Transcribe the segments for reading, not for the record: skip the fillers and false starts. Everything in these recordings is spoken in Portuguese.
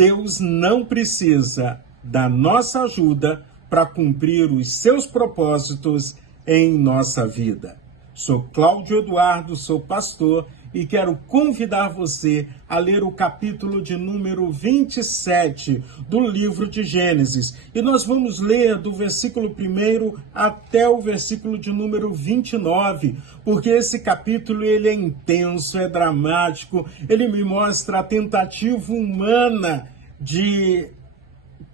Deus não precisa da nossa ajuda para cumprir os seus propósitos em nossa vida. Sou Cláudio Eduardo, sou pastor e quero convidar você a ler o capítulo de número 27 do livro de Gênesis. E nós vamos ler do versículo 1 até o versículo de número 29, porque esse capítulo ele é intenso, é dramático, ele me mostra a tentativa humana de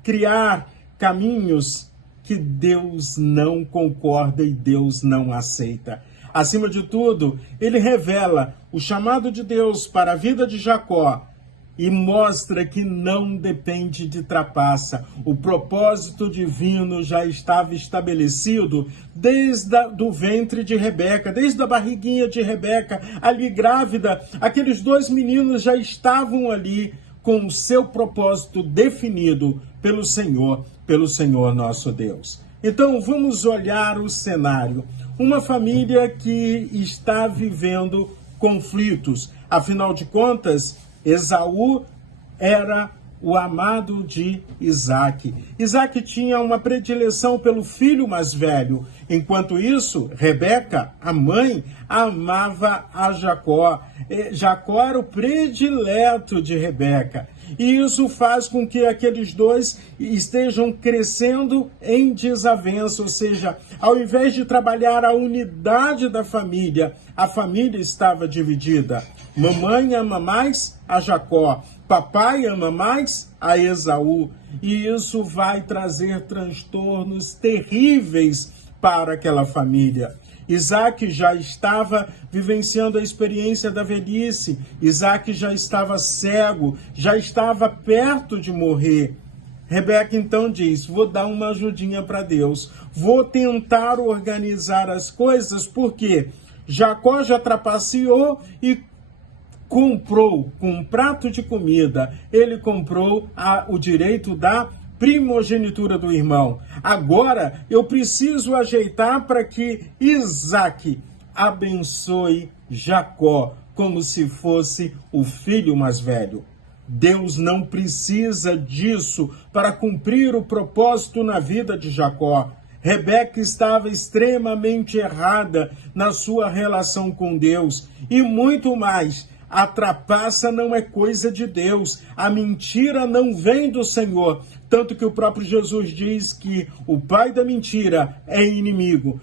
criar caminhos que Deus não concorda e Deus não aceita. Acima de tudo, ele revela o chamado de Deus para a vida de Jacó e mostra que não depende de trapaça. O propósito divino já estava estabelecido desde o ventre de Rebeca, desde a barriguinha de Rebeca, ali grávida. Aqueles dois meninos já estavam ali com o seu propósito definido pelo Senhor nosso Deus. Então vamos olhar o cenário. Uma família que está vivendo conflitos. Afinal de contas, Esaú era o amado de Isaac. Isaac tinha uma predileção pelo filho mais velho. Enquanto isso, Rebeca, a mãe, amava a Jacó. Jacó era o predileto de Rebeca. E isso faz com que aqueles dois estejam crescendo em desavença, ou seja, ao invés de trabalhar a unidade da família, a família estava dividida. Mamãe ama mais a Jacó, papai ama mais a Esaú, e isso vai trazer transtornos terríveis para aquela família. Isaac já estava vivenciando a experiência da velhice. Isaac já estava cego, já estava perto de morrer. Rebeca então diz, vou dar uma ajudinha para Deus, vou tentar organizar as coisas, porque Jacó já trapaceou e comprou com um prato de comida, ele comprou o direito da primogenitura do irmão. Agora eu preciso ajeitar para que Isaac abençoe Jacó como se fosse o filho mais velho. Deus não precisa disso para cumprir o propósito na vida de Jacó. Rebeca estava extremamente errada na sua relação com Deus e muito mais. A trapaça não é coisa de Deus, a mentira não vem do Senhor, tanto que o próprio Jesus diz que o pai da mentira é inimigo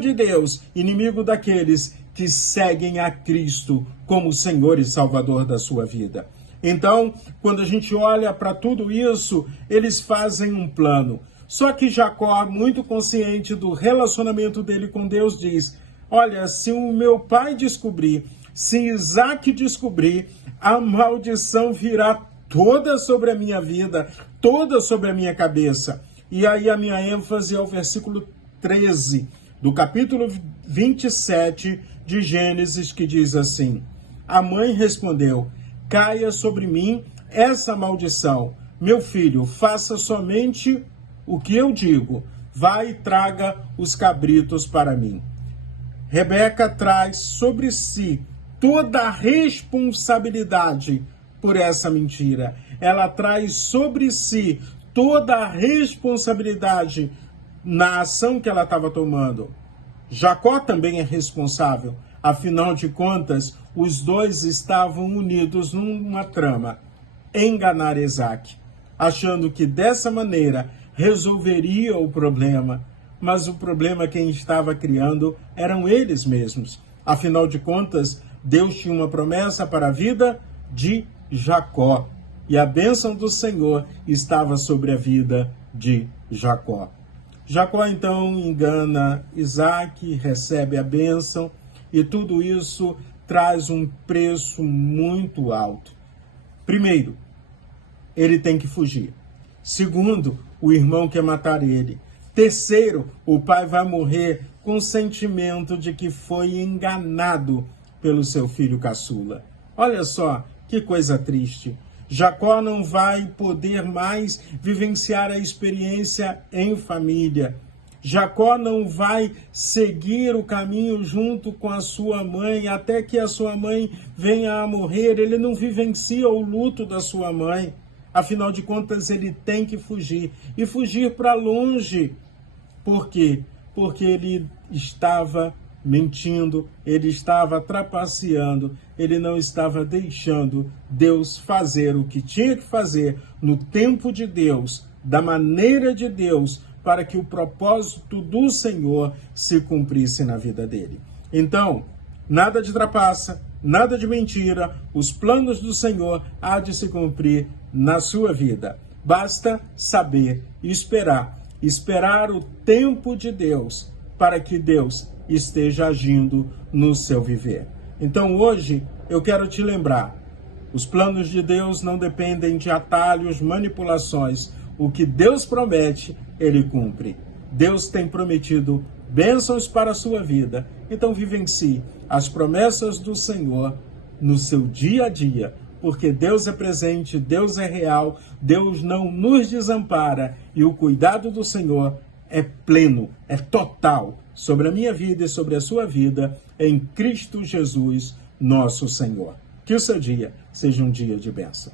de Deus, inimigo daqueles que seguem a Cristo como Senhor e Salvador da sua vida. Então, quando a gente olha para tudo isso, eles fazem um plano. Só que Jacó, muito consciente do relacionamento dele com Deus, diz, olha, se o meu pai descobrir, se Isaac descobrir, a maldição virá toda sobre a minha vida, toda sobre a minha cabeça. E aí a minha ênfase é o versículo 13 do capítulo 27 de Gênesis, que diz assim, a mãe respondeu, caia sobre mim essa maldição. Meu filho, faça somente o que eu digo. Vai e traga os cabritos para mim. Rebeca traz sobre si toda a responsabilidade por essa mentira. Ela traz sobre si toda a responsabilidade na ação que ela estava tomando. Jacó também é responsável. Afinal de contas, os dois estavam unidos numa trama, enganar Isaac, achando que dessa maneira resolveria o problema. Mas o problema quem estava criando eram eles mesmos. Afinal de contas, Deus tinha uma promessa para a vida de Jacó. E a bênção do Senhor estava sobre a vida de Jacó. Jacó então engana Isaac, recebe a bênção e tudo isso traz um preço muito alto. Primeiro, ele tem que fugir. Segundo, o irmão quer matar ele. Terceiro, o pai vai morrer com o sentimento de que foi enganado pelo seu filho caçula. Olha só, que coisa triste. Jacó não vai poder mais vivenciar a experiência em família. Jacó não vai seguir o caminho junto com a sua mãe, até que a sua mãe venha a morrer. Ele não vivencia o luto da sua mãe. Afinal de contas, ele tem que fugir. E fugir para longe. Por quê? Porque ele estava mentindo, ele estava trapaceando, ele não estava deixando Deus fazer o que tinha que fazer no tempo de Deus, da maneira de Deus, para que o propósito do Senhor se cumprisse na vida dele. Então, nada de trapaça, nada de mentira, os planos do Senhor há de se cumprir na sua vida. Basta saber e esperar o tempo de Deus, para que Deus esteja agindo no seu viver. Então hoje eu quero te lembrar, os planos de Deus não dependem de atalhos, manipulações. O que Deus promete, Ele cumpre. Deus tem prometido bênçãos para a sua vida. Então vivencie as promessas do Senhor no seu dia a dia, porque Deus é presente, Deus é real, Deus não nos desampara e o cuidado do Senhor é pleno, é total sobre a minha vida e sobre a sua vida em Cristo Jesus, nosso Senhor. Que o seu dia seja um dia de bênção.